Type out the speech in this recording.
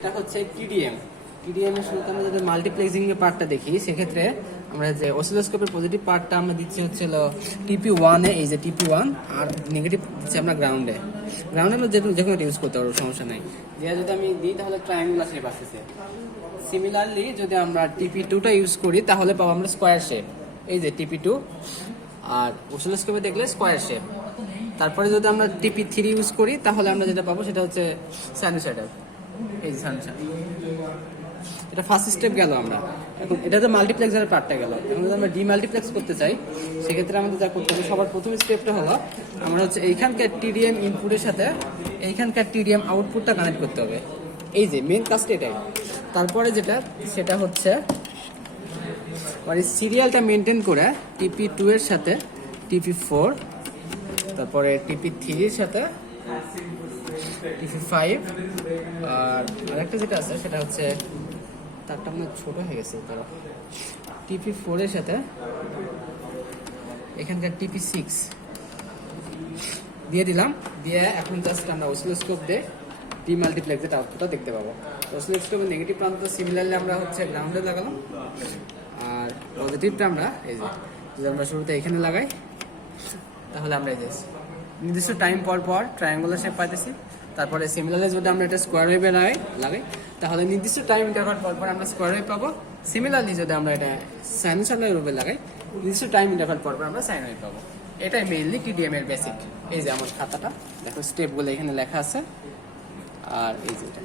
এটা হচ্ছে TDM. TDM এর শুরুতে আমরা যদি মাল্টিপ্লেক্সিং এর পার্টটা দেখি, সেক্ষেত্রে আমরা যে অসিলোস্কোপের পজিটিভ পার্টটা আমরা দিচ্ছি হচ্ছে TP1 এ, এই যে TP1, আর নেগেটিভ দিচ্ছি আমরা গ্রাউন্ডে। গ্রাউন্ডে আমরা যে কোনো ইউজ করতে পারবো, সমস্যা নাই। দিয়ে যদি আমি দিই তাহলে ট্রায়াঙ্গুলার শেপ আসতেছে। সিমিলারলি যদি আমরা TP2টা ইউজ করি তাহলে পাবো আমরা স্কোয়ার শেপ, এই যে TP2, আর অসিলোস্কোপে দেখলে স্কোয়ার শেপ। তারপরে যদি আমরা TP3 ইউজ করি তাহলে আমরা যেটা পাবো সেটা হচ্ছে সাইনোসয়েডাল, এই সানশাইন। এটা ফার্স্ট স্টেপ গেল। আমরা এখন এটাতে মাল্টিপ্লেক্সারের পার্টটা গেল। এখন যদি আমরা ডিমাল্টিপ্লেক্স করতে চাই, সেক্ষেত্রে আমাদের যা করতে হবে, সবার প্রথম স্টেপটা হলো আমরা হচ্ছে এইখানকার টিডিএম ইনপুটের সাথে এইখানকার টিডিএম আউটপুটটা কানেক্ট করতে হবে। এই যে মেন কাজটা এটাই। তারপরে যেটা সেটা হচ্ছে মানে সিরিয়ালটা মেনটেন করে TP2 এর সাথে TP4, তারপরে TP3 এর সাথে TP5, আর আরেকটা যেটা আছে সেটা হচ্ছে তারটা মানে ছোট হয়ে গেছে, ধরো TP4 এর সাথে এখানকার TP6 দিয়ে দিলাম। দিয়ে এখন জাস্ট আমরা অসিলোস্কোপ দিয়ে ডিমাল্টিপ্লেক্সের আউটপুটটা দেখতে পাবো। অসিলোস্কোপের নেগেটিভ প্রান্ত সিমিলারলি আমরা হচ্ছে গ্রাউন্ডে লাগালাম, আর পজিটিভটা আমরা এই যে যদি আমরা শুরুতে এখানে লাগাই তাহলে আমরা এই যে নির্দিষ্ট টাইম পর পর ট্রায়াঙ্গুলার শেপ পাইতেছি। তারপরে সিমিলারলি যদি আমরা এটা স্কোয়ার ওয়েভে লাগাই তাহলে নির্দিষ্ট টাইম ইন্টারভাল পর পর আমরা স্কোয়ার ওয়েভ পাবো। সিমিলারলি যদি আমরা এটা সাইনোসয়েডাল ওয়েভে লাগাই, নির্দিষ্ট টাইম ইন্টারভাল পর পর আমরা সাইন ওয়েভ পাবো। এটাই মেইনলি টিডিএম এর বেসিক। এই যে আমার খাতাটা দেখো, স্টেপগুলো এখানে লেখা আছে, আর এই যে এটা।